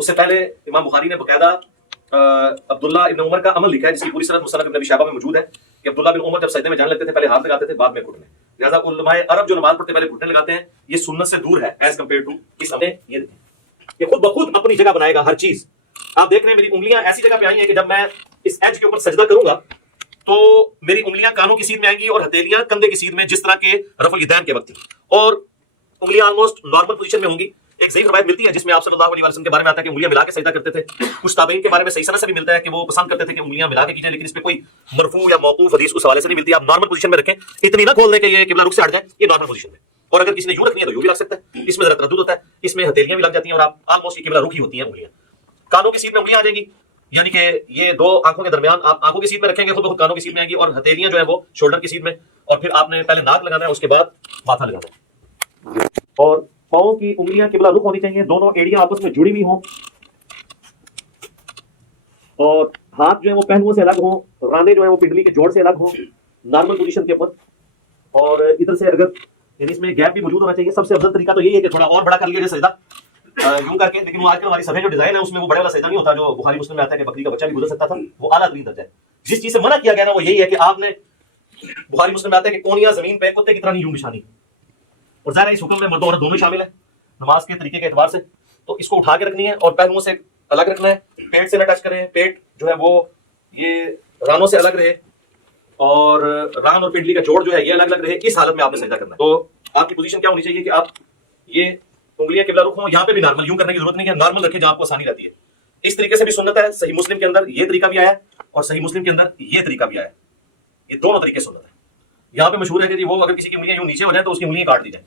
اس سے پہلے امام بخاری نے باقاعدہ عبداللہ ابن عمر کا عمل لکھا ہے جس کی پوری صنعت مصنف ابن ابی شیبہ میں موجود ہے کہ عبداللہ بن عمر جب سجدے میں جانے لگتے تھے پہلے ہاتھ لگاتے تھے بعد میں گھٹنے. لہٰذا علماء عرب جو نماز پڑھتے پہلے گھٹنے لگاتے ہیں یہ سنت سے دور ہے ایز کمپیئر ٹو اس ہمیں یہ خود بخود اپنی جگہ بنائے گا ہر چیز. آپ دیکھ رہے ہیں میری انگلیاں ایسی جگہ پہ آئی ہیں کہ جب میں اس ایج کے اوپر سجدہ کروں گا تو میری انگلیاں کانوں کی سیدھ میں آئیں گی اور ہتھیلیاں کندھے کی سیدھ میں جس طرح کے رفع الیدین کے وقت تھی, اور انگلیاں آلموسٹ نارمل پوزیشن میں ہوں گی. ایک صحیح روایت ملتی ہے جس میں آپ صلی اللہ علیہ وسلم کے بارے میں آتا ہے کہ انگلیاں ملا کے سجدہ کرتے تھے. کچھ تابعین کے بارے میں صحیح سند سے بھی ملتا ہے کہ وہ پسند کرتے تھے کہ انگلیاں ملا کے کیجئے, لیکن اس پہ کوئی مرفوع یا موقوف حدیث اس حوالے سے نہیں ملتی. آپ نارمل پوزیشن میں رکھیں, اتنی نہ کھول دیں کہ یہ قبلہ رخ سے ہٹ جائے, یہ نارمل پوزیشن میں. اور اگر کسی نے یوں رکھنی ہے تو یوں بھی رکھ سکتا ہے, اس میں ذرا تردد ہوتا ہے, اس میں ہتھیلیاں بھی لگ جاتی ہیں اور آپ آلموسٹ یہ قبلہ رخ ہی ہوتی ہیں انگلیاں. کانوں کی سیدھ میں انگلیاں آ جائیں گی, یعنی کہ یہ دو آنکھوں کے درمیان آپ آنکھوں کی سیدھ میں رکھیں گے خود بخود کانوں کی سیدھ میں آئیں گی, اور ہتھیلیاں جو ہے وہ شولڈر کی سیدھ میں, اور پھر آپ نے پہلے ناک لگانا ہے اس کے بعد ماتھا لگانا ہے. اور پاؤں کی انگلیاں قبلہ رخ ہونی چاہیے, دونوں ایڑیاں آپس میں جڑی ہوئی ہوں, اور ہاتھ جو ہے وہ پہلوؤں سے الگ ہوں, راندے جو ہے وہ پنڈلی کے جوڑ سے الگ ہوں نارمل پوزیشن کے اوپر. اور ادھر سے اگر یعنی اس میں گیپ بھی موجود ہونا چاہیے. سب سے افضل طریقہ تو یہی ہے کہ تھوڑا اور بڑا کر لیا جائے سجدہ یوں کر کے, لیکن وہ آج کل ہماری صفحے جو ڈیزائن ہے اس میں وہ بڑے والا سجدہ نہیں ہوتا جو بخاری مسلم میں آتا ہے کہ بکری کا بچہ بھی گزر سکتا تھا, وہ اعلیٰ ترین درجہ ہے. جس چیز سے منع کیا گیا نا وہ یہی ہے کہ آپ نے بخاری مسلم میں آتا ہے کہ کونیاں زمین پہ کتے کی طرح نہیں یوں بچھانی, اور ظاہر ہے اس حکم میں مرد و عورت دونوں شامل ہیں نماز کے طریقے کے اعتبار سے. تو اس کو اٹھا کے رکھنی ہے اور پہلوؤں سے الگ رکھنا ہے, پیٹ سے نہ ٹچ کریں, پیٹ جو ہے وہ یہ رانوں سے الگ رہے, اور ران اور پنڈلی کا جوڑ جو ہے یہ الگ الگ رہے. اس حالت میں آپ نے سجدہ کرنا ہے. تو آپ کی پوزیشن کیا ہونی چاہیے کہ آپ یہ انگلیاں قبلہ رخ ہوں, یہاں پہ بھی نارمل, یوں کرنے کی ضرورت نہیں ہے, نارمل رکھیں جہاں آپ کو آسانی رہتی ہے. اس طریقے سے بھی سنت ہے. صحیح مسلم کے اندر یہ طریقہ بھی آیا ہے اور صحیح مسلم کے اندر یہ طریقہ بھی آیا ہے, یہ دونوں طریقے سنت ہے. یہاں پہ مشہور ہے کہ وہ اگر کسی کی انگلیاں یوں نیچے ہو جائیں تو اس کی انگلیاں کاٹ دی جائیں,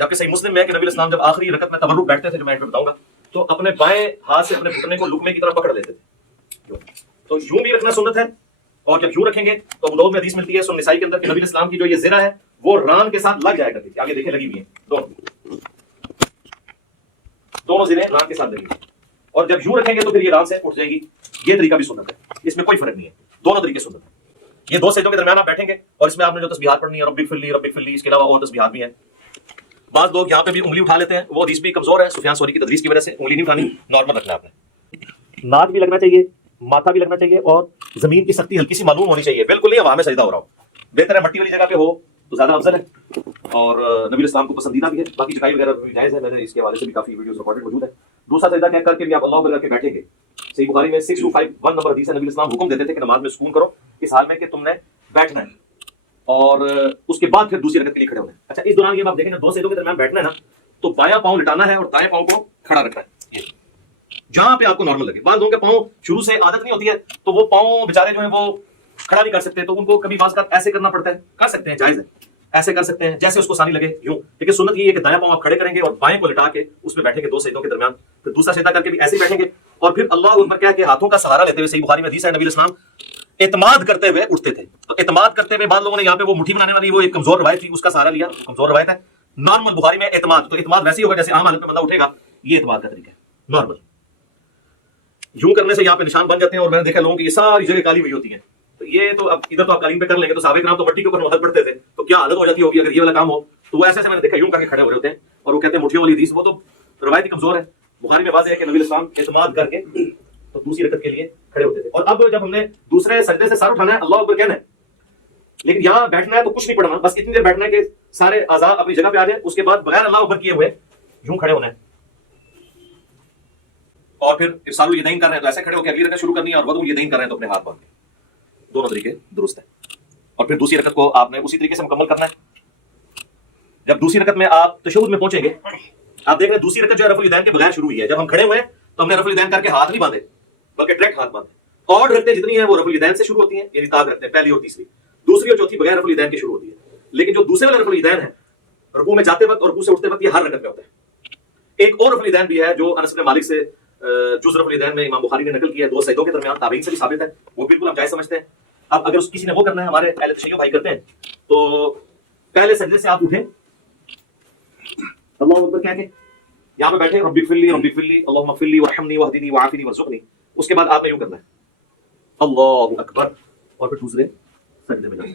جبکہ صحیح مسلم میں ہے کہ نبی اسلام جب آخری رکعت میں تورک بیٹھتے تھے جو میں بتاؤں گا تو اپنے بائیں ہاتھ سے اپنے گھٹنے کو لقمے کی طرف پکڑ لیتے تھے. تو یوں بھی رکھنا سنت ہے, اور جب یوں رکھیں گے تو ابو داؤد میں حدیث ملتی ہے سنن نسائی کے اندر کہ نبی اسلام کی جو یہ زرہ ہے وہ ران کے ساتھ لگ جایا کرتی تھی. آگے دیکھیں لگی ہوئی ہیں دونوں زرہیں ران کے ساتھ لگی ہوئی, اور جب یوں رکھیں گے تو پھر یہ ران سے اٹھ جائے گی. یہ طریقہ بھی سنت ہے, اس میں کوئی فرق نہیں ہے, دونوں طریقے سنت ہیں. یہ دو سجدوں کے درمیان آپ بیٹھیں گے اور اس میں آپ نے جو تسبیحات پڑھنی ہے رب اغفر لی رب اغفر لی, اس کے علاوہ اور تسبیحات بھی ہیں. بعض لوگ یہاں پہ بھی انگلی اٹھا لیتے ہیں, وہ حدیث بھی کمزور ہے سفیان ثوری کی تدریس کی وجہ سے. انگلی نہیں اٹھانی, نارمل رکھنا ہے آپ نے. ناک بھی لگنا چاہیے, ماتھا بھی لگنا چاہیے, اور زمین کی سختی ہلکی سی معلوم ہونی چاہیے. بالکل نہیں ہوا میں سجدہ ہو رہا ہوں, بہتر ہے مٹی والی جگہ پہ ہو تو زیادہ افضل ہے, اور نبی اسلام کو پسندیدہ بھی ہے. باقی چٹائی وغیرہ بھی جائز ہے, میں نے اس کے حوالے سے بھی کافی ویڈیوز ریکارڈڈ موجود ہے. دوسرا سجدہ کہہ کر کے بھی آپ اللہ اکبر کر کے بیٹھیں گے. صحیح بخاری میں 6251 نمبر حدیث ہے, نبی اسلام حکم دیتے تھے کہ نماز میں سکون کرو اس حال میں کہ تم نے بیٹھنا ہے, اور اس کے بعد پھر دوسری رکعت کے لیے کھڑے ہونا ہے. اچھا اس دوران یہ آپ دیکھیں نا, دو سجدوں کے درمیان بیٹھنا ہے نا, تو بایاں پاؤں لٹانا ہے اور دائیں پاؤں کو کھڑا رکھنا ہے جہاں پہ آپ کو نارمل لگے. بعض لوگوں کے پاؤں شروع سے عادت نہیں ہوتی ہے تو وہ پاؤں بیچارے جو ہیں وہ کھڑا نہیں کر سکتے, تو ان کو کبھی بعض ایسے کرنا پڑتا ہے. کر سکتے ہیں, جائز ہے, ایسے کر سکتے ہیں جیسے اس کو آسانی لگے یوں, لیکن سنت یہ ہے کہ دایاں پاؤں آپ کھڑے کریں گے اور بائیں کو لٹا کے اس میں بیٹھیں گے دو سجدوں کے درمیان. پھر دوسرا سجدہ کر کے بھی ایسے بیٹھیں گے, اور پھر اللہ اکبر کہہ کے ہاتھوں کا سہارا لیتے ہوئے, صحیح بخاری میں حدیث ہے نبی اسلام اعتماد کرتے ہوئے اٹھتے تھے. تو اعتماد کرتے ہوئے بعض لوگوں نے یہاں پہ وہ مٹھی بنانے والی وہ ایک کمزور روایت تھی, اس کا سہارا لیا, کمزور روایت ہے. نارمل بخاری میں اعتماد, تو اعتماد ویسے ہی ہوگا جیسے عام حالت میں بندہ اٹھے گا, یہ اعتماد کا طریقہ ہے نارمل. یوں کرنے سے یہاں پہ نشان بن جاتے ہیں, اور میں نے دیکھا لوگوں کی یہ ساری جگہ کالی ہوئی ہوتی ہیں. تو یہ تو اب ادھر تو آپ قالین پہ کر لیں گے, تو صحابہ کرام تو مٹی کے اوپر نماز پڑھتے تھے, تو کیا حالت ہو جاتی ہوگی اگر یہ والا کام ہو. تو وہ ایسے میں نے دیکھا یوں کر کے کھڑے ہو رہے ہوتے ہیں, اور وہ کہتے ہیں مٹھیوں والی حدیث, وہ تو روایت ہی کمزور ہے. بخاری میں واضح ہے کہ نبی اسلام اعتماد کر کے تو دوسری رکعت کے لیے کھڑے ہوتے تھے. اور اب جب ہم نے دوسرے سجدے سے سر اٹھانا ہے اللہ اکبر کہنا ہے, لیکن یہاں بیٹھنا ہے تو کچھ نہیں پڑھنا, بس اتنی دیر بیٹھنا ہے کہ سارے اعضاء اپنی جگہ پہ آ جائیں. اس کے بعد بغیر اللہ اکبر کیے ہوئے یوں کھڑے ہونا ہے, اور پھر ارسال الیدین کر رہے ہیں تو ایسے کھڑے ہو کے اگلی رکعت شروع کرنی ہے, اور وضو الیدین کر رہے ہیں تو اپنے ہاتھ باندھ کے. دونوں طریقے درست ہیں. اور پھر دوسری رکعت کو آپ نے اسی طریقے سے مکمل کرنا ہے. جب دوسری رکعت میں آپ تشہد میں پہنچیں گے, آپ دیکھ رہے ہیں دوسری رکعت جو ہے رفع الیدین کے بغیر شروع ہوئی ہے. جب ہم کھڑے ہوئے ہیں تو ہم نے رفع الیدین کر کے ہاتھ نہیں باندھے, بلکہ ڈائریکٹ ہاتھ باندھے. اور رکعتیں جتنی ہیں وہ رفع الیدین سے شروع ہوتی ہیں, یعنی تاگ رکھتے ہیں, پہلی اور تیسری. دوسری اور چوتھی بغیر رفع الیدین کے شروع ہوتی ہے. لیکن جو دوسرے والا رفع الیدین ہے, رکوع میں جاتے وقت اور رکوع سے اٹھتے وقت, یہ ہر رکعت میں ہوتا ہے. ایک اور رفع الیدین بھی ہے جو انس بن مالک سے جز رفع الیدین میں امام بخاری نے نقل کیا ہے, دو سجدوں کے درمیان, تابعین سے بھی ثابت ہے, وہ بالکل ہم جائز سمجھتے ہیں. اب اگر کسی نے وہ کرنا ہے, ہمارے اہل تشیع بھائی کرتے ہیں, تو پہلے سجدے سے آپ اٹھیں اللہ اکبر کہہ کے, یہاں پہ بیٹھے رب اغفر لی رب اغفر لی اللهم اغفر لی وارحمنی واہدنی وعافنی وارزقنی. اس کے بعد آپ نے یوں کرنا ہے اللہ اکبر, اور پھر دوسرے سجدے میں جانا.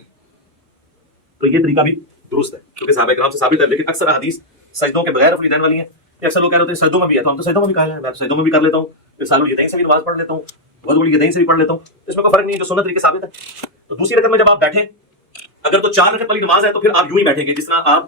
تو یہ طریقہ بھی درست ہے کیونکہ صحابہ کرام سے ثابت ہے. لیکن اکثر حدیث سجدوں کے بغیر رفع الیدین والی ہیں, اکثر لوگ کہہ رہے ہیں سجدوں میں بھی ہے، تو ہم تو سجدوں میں بھی قائل ہیں، میں تو سجدوں میں بھی کر لیتا ہوں، پھر سالوں یہ دہیں سے بھی نماز پڑھ لیتا ہوں، بہت بڑی یہ دہیں سے بھی پڑھ لیتا ہوں، اس میں کوئی فرق نہیں ہے، جو سنت طریقے ثابت ہے۔ تو دوسری رکعت میں جب آپ بیٹھیں، اگر تو 4 رکعت والی نماز ہے تو پھر آپ یوں ہی بیٹھیں گے جس طرح آپ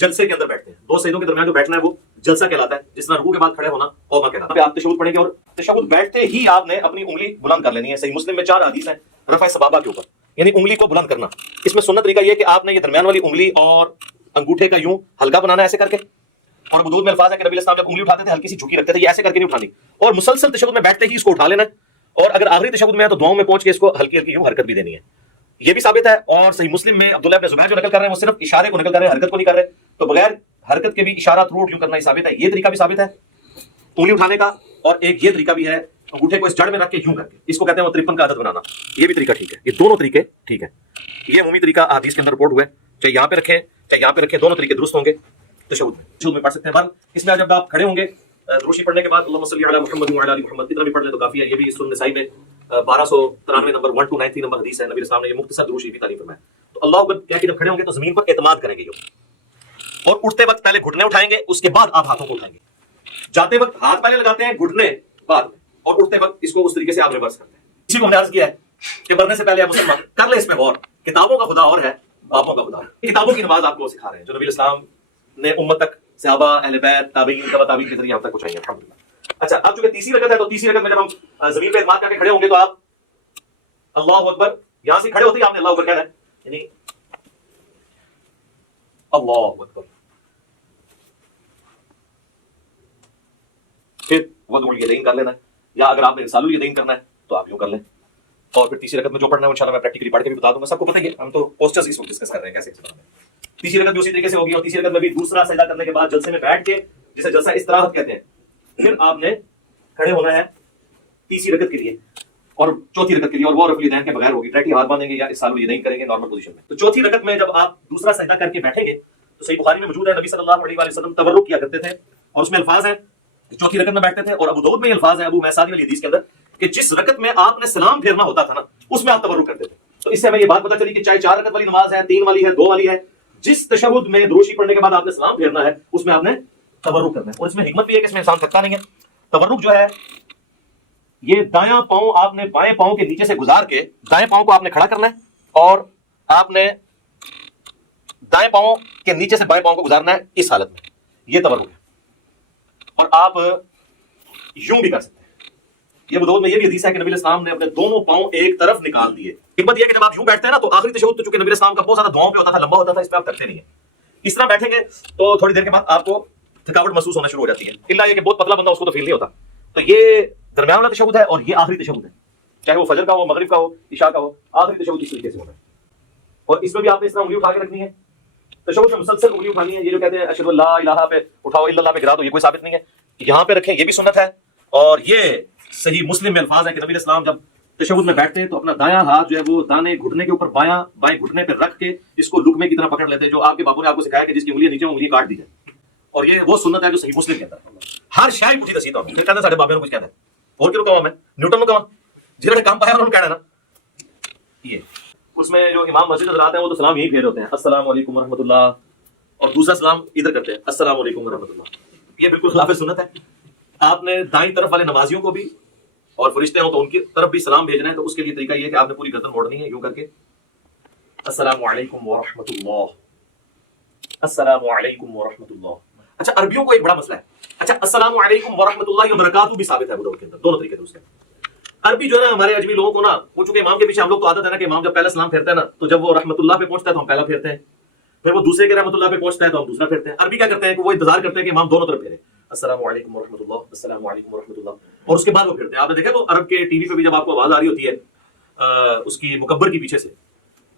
جلسے کے اندر بیٹھتے ہیں، دو سجدوں کے درمیان جو بیٹھنا ہے وہ جلسہ کہلاتا ہے، جس طرح رکوع کے بعد کھڑے ہونا قوما کہلاتا ہے۔ آپ تشہد پڑھیں گے اور تشہد بیٹھتے ہی آپ نے اپنی انگلی بلند کر لینی ہے۔ صحیح مسلم میں 4 حدیث ہیں رفع سبابہ کے اوپر، یعنی انگلی کو بلند کرنا۔ اس میں سنت طریقہ یہ ہے کہ آپ نے یہ درمیان والی انگلی اور انگوٹھے کا یوں ہلکا بنانا ہے ایسے کر کے، اور ابو داؤد میں الفاظ ہے کہ نبی علیہ السلام جب انگلی اٹھاتے تھے ہلکی سی جھکی رکھتے تھے، یہ ایسے کر کے نہیں اٹھانی، اور مسلسل تشہد میں بیٹھتے ہی اس کو اٹھا لینا ہے، اور اگر آخری تشہد میں ہے تو دعاؤں میں پہنچ کے اس کو ہلکی ہلکی یوں حرکت بھی دینی ہے۔ یہ بھی ثابت ہے، اور صحیح مسلم میں عبداللہ بن زبیر جو نقل کر رہے ہیں وہ صرف اشارے کو نقل کر رہے ہیں، حرکت کو نہیں کر رہے، تو بغیر حرکت کے بھی اشارہ تھروٹ یوں کرنا ہی ثابت ہے۔ یہ طریقہ بھی ثابت ہے انگلی اٹھانے کا، اور ایک یہ طریقہ بھی ہے انگوٹھے کو اس جڑ میں رکھ کے یوں کر کے، اس کو کہتے ہیں وہ 53 کا عدد بنانا، یہ بھی طریقہ ٹھیک ہے، یہ دونوں طریقے ٹھیک ہے۔ یہ عمومی طریقہ احادیث کے اندر رپورٹ ہوئے، چاہے یہاں پہ رکھیں چاہے یہاں پہ رکھیں، دونوں طریقے درست ہوں گے۔ تشہد میں پڑھ سکتے ہیں، بل اس میں جب آپ کھڑے ہوں گے دروشی پڑھنے کے بعد اللہم صلی علی محمد وعلی آل محمد کتنا بھی پڑھ لیں تو کافی ہے۔ یہ بھی سنن نسائی میں 1293 نمبر 1293 نمبر حدیث ہے، نبی اسلام نے یہ مختصر دروشی بھی تعلیم فرمایا۔ تو اللہ اکبر کہہ کے جب کھڑے ہوں گے تو زمین پر اعتماد کریں گے، اور اٹھتے وقت پہلے گھٹنے اٹھائیں گے، اس کے بعد آپ ہاتھوں کو اٹھائیں گے۔ جاتے وقت ہاتھ پہلے لگاتے ہیں، گھٹنے بعد میں، اور اٹھتے وقت اس کو اس طریقے سے آپ ریورس کرتے ہیں۔ اسی کو ہم نے عرض کیا ہے کہ مرنے سے پہلے آپ مسلمان کر لیں اس میں غور، کتابوں کا خدا اور ہے باپوں کا خدا اور ہے۔ کتابوں کی نماز آپ کو سکھا رہے ہیں جو نبی اسلام نے امت تک، صحابہ، اہل بیت، تابعین، تبع تابعین کے ذریعے ہم تک پہنچائی ہیں الحمدللہ۔ اچھا، اب چونکہ تیسری رکعت ہے تو تیسری رکعت میں جب ہم زمین پہ اعتماد کر کے کھڑے ہوں گے تو آپ اللہ اکبر، یہاں سے کھڑے ہوتے ہی آپ نے اللہ اکبر کہنا ہے، یعنی اللہ اکبر، پھر وضع الیدین کر لینا ہے، یا اگر آپ نے ارسال الیدین کرنا ہے تو آپ یوں کر لیں، اور پھر تیسری رکعت میں جو پڑھنا ہے انشاءاللہ میں پریکٹیکلی پڑھ کے بھی بتا دوں گا، سب کو پتہ ہی ہے، ہم تو پوسچرز اس وقت ڈسکس کر رہے ہیں کیسے پڑھنا ہے۔ تیسری رکعت بھی اسی طریقے سے ہوگی، اور تیسری رکعت میں بھی دوسرا سجدہ کرنے کے بعد جلسے میں بیٹھ کے، جسے جلسہ استراحت کہتے ہیں، پھر آپ نے کھڑے ہونا ہے تیسری رکعت کے لیے اور چوتھی رکعت کے لیے، اور وہ رفع الیدین کے بغیر ہوگی، ڈائریکٹلی ہاتھ باندھیں گے یا ارسال الیدین کریں گے نارمل پوزیشن میں۔ تو چوتھی رکعت میں جب آپ دوسرا سجدہ کر کے بیٹھیں گے تو صحیح بخاری میں موجود ہے، نبی صلی اللہ علیہ وسلم تورک کیا کرتے تھے، اور اس میں الفاظ ہیں چوتھی رکعت میں بیٹھتے تھے، اور ابو داؤد میں یہ الفاظ ہیں ابو میسادی والی حدیث کے اندر کہ جس رکعت میں آپ نے سلام پھیرنا ہوتا تھا نا اس میں آپ تورک کرتے تھے۔ تو اس سے ہمیں یہ بات پتہ چلی کہ چاہے 4 رکعت والی نماز ہے، 3 والی ہے، 2 والی ہے، جس تشہد میں دروشی پڑھنے کے بعد آپ نے سلام پھیرنا ہے اس میں آپ نے تورک کرنا ہے، اور اس میں حکمت بھی ہے کہ اس میں انسان تھکتا نہیں ہے۔ تورک جو ہے یہ دایاں پاؤں آپ نے بائیں پاؤں کے نیچے سے گزار کے دائیں پاؤں کو آپ نے کھڑا کرنا ہے، اور آپ نے دائیں پاؤں کے نیچے سے بائیں پاؤں کو گزارنا ہے اس حالت میں، یہ تورک ہے، اور آپ یوں بھی کر سکتے ہیں۔ یہ ابو داؤد میں یہ بھی حدیث ہے کہ نبی علیہ السلام نے اپنے دونوں پاؤں ایک طرف نکال دیے۔ حکمت یہ ہے کہ جب آپ یوں بیٹھتے ہیں نا تو آخری تشہد تو چونکہ نبی علیہ السلام کا بہت زیادہ دعاؤں پہ ہوتا تھا، لمبا ہوتا تھا، اس پہ آپ کرتے نہیں ہیں۔ اس طرح بیٹھیں گے تو تھوڑی دیر کے بعد آپ کو تھکاوٹ محسوس ہونا شروع ہو جاتی ہے، الا یہ کہ بہت پتلا بندہ اس کو تو فیل نہیں ہوتا۔ تو یہ درمیان والا تشہد ہے اور یہ آخری تشہد ہے، چاہے وہ فجر کا ہو، مغرب کا ہو، عشاء کا ہو، آخری تشہد اس طریقے سے ہوتا ہے، اور اس میں بھی آپ نے اس طرح انگلی اٹھا کے رکھنی ہے، تشہد میں مسلسل انگلی اٹھانی ہے۔ یہ جو کہتے ہیں اشہد اللہ الہ پہ اٹھاؤ، الا اللہ پہ گرا دو، یہ کوئی ثابت نہیں ہے، یہاں پہ رکھیں، یہ بھی سنت ہے، اور یہ صحیح مسلم میں الفاظ ہے کہ نبی اسلام جب تشہد میں بیٹھتے ہیں تو اپنا دایاں ہاتھ جو ہے وہ دانے گھٹنے کے اوپر بائیں گھٹنے پہ رکھ کے اس کو لقمے کی طرح پکڑ لیتے ہیں، جو آپ کے بابو نے آپ کو سکھایا کہ جس کی انگلیاں نیچے انگلی کاٹ دی جائے، اور یہ وہ سنت ہے جو صحیح مسلم کے اندر ہے۔ ہر شے پوچھی دسی تو پھر کہتے ہیں سارے بابے نے کچھ کہتا ہے، اور کیوں کہا میں نیوٹن نے کہا جنہوں نے کام پایا انہوں نے کہنا نا، یہ اس میں جو امام مسجد حضرات ہیں وہ تو سلام یہی پھیر ہوتے ہیں، السلام علیکم ورحمۃ اللہ، اور دوسرا سلام ادھر کرتے ہیں، السلام علیکم ورحمۃ اللہ۔ یہ بالکل خلاف سنت ہے۔ آپ نے دائیں طرف والے نمازیوں کو بھی، اور فرشتے ہوں تو ان کی طرف بھی سلام بھیجنا ہے، تو اس کے لیے طریقہ یہ ہے کہ آپ نے پوری گردن موڑنی ہے یوں کر کے، السلام علیکم ورحمۃ اللہ، السلام علیکم ورحمۃ اللہ۔ اچھا، عربیوں کو ایک بڑا مسئلہ ہے، اچھا السلام علیکم ورحمۃ اللہ وبرکاتہ بھی ثابت ہے ابو داؤد کے اندر، دونوں طریقے دوسرے۔ عربی جو ہے نا ہمارے اجمی لوگوں کو نا، وہ چونکہ امام کے پیچھے ہم لوگ تو عادت ہے نا کہ امام جب پہلا سلام پھیرتا ہے نا تو جب وہ رحمۃ اللہ پہ پہنچتا ہے تو ہم پہلا پھیرتے ہیں، پھر وہ دوسرے کے رحمۃ اللہ پہ پہنچتا ہے تو ہم دوسرا پھیرتے ہیں۔ عربی کیا کرتے ہیں کہ وہ انتظار کرتے ہیں کہ امام دونوں طرف پھیرے، السلام علیکم ورحمۃ اللہ، السلام علیکم ورحمۃ اللہ، اور اس کے بعد وہ پھرتے ہیں۔ آپ نے دیکھا تو عرب کے ٹی وی پہ بھی جب آپ کو آواز آ رہی ہوتی ہے اس کی مکبر کی پیچھے سے،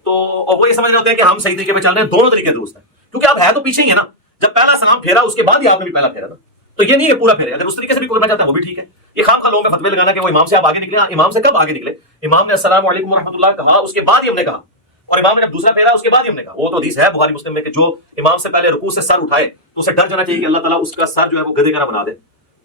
تو اور وہ یہ سمجھ رہے ہوتے ہیں کہ ہم صحیح طریقے پہ چل رہے ہیں، دونوں طریقے درست ہیں، کیونکہ آپ ہے تو پیچھے ہی ہے نا، جب پہلا سلام پھیرا اس کے بعد ہی آپ نے بھی پہلا پھیرا نا، تو یہ نہیں ہے پورا پھیرے، اگر اس طریقے سے بھی کرنا چاہتے ہیں وہ بھی ٹھیک ہے۔ یہ خام خواہ لوگوں کا فتوے لگانا کہ وہ امام سے آپ آگے نکلے، امام سے کب آگے نکلے؟ امام نے السلام علیکم ورحمۃ اللہ کہا، اس کے بعد ہی ہم نے کہا، اور امام نے جب دوسرا پھیرا اس کے بعد ہی ہم نے کہا۔ وہ تو حدیث ہے بخاری مسلم میں کہ جو امام سے پہلے رکوع سے سر اٹھائے تو اسے ڈر جانا چاہیے کہ اللہ تعالیٰ اس کا سر جو ہے وہ گدھے کا نہ بنا دے۔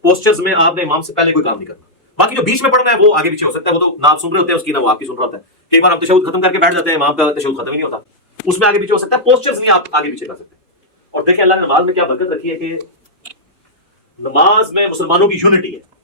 پوسچرز میں آپ نے امام سے پہلے کوئی کام نہیں کرنا، باقی جو بیچ میں پڑھنا ہے وہ آگے پیچھے ہو سکتا ہے، وہ تو نہ آپ سن رہے ہوتے ہیں اس کی نہ وہ آپ کی سن رہا ہوتا ہے، کئی بار آپ تشہد ختم کر کے بیٹھ جاتے ہیں، امام کا تشہد ختم ہی نہیں ہوتا، اس میں آگے پیچھے ہو سکتا ہے، پوسچرز نہیں آپ آگے پیچھے کر سکتے۔ اور دیکھیں اللہ نے نماز میں کیا برکت رکھی ہے کہ نماز میں مسلمانوں کی یونٹی ہے.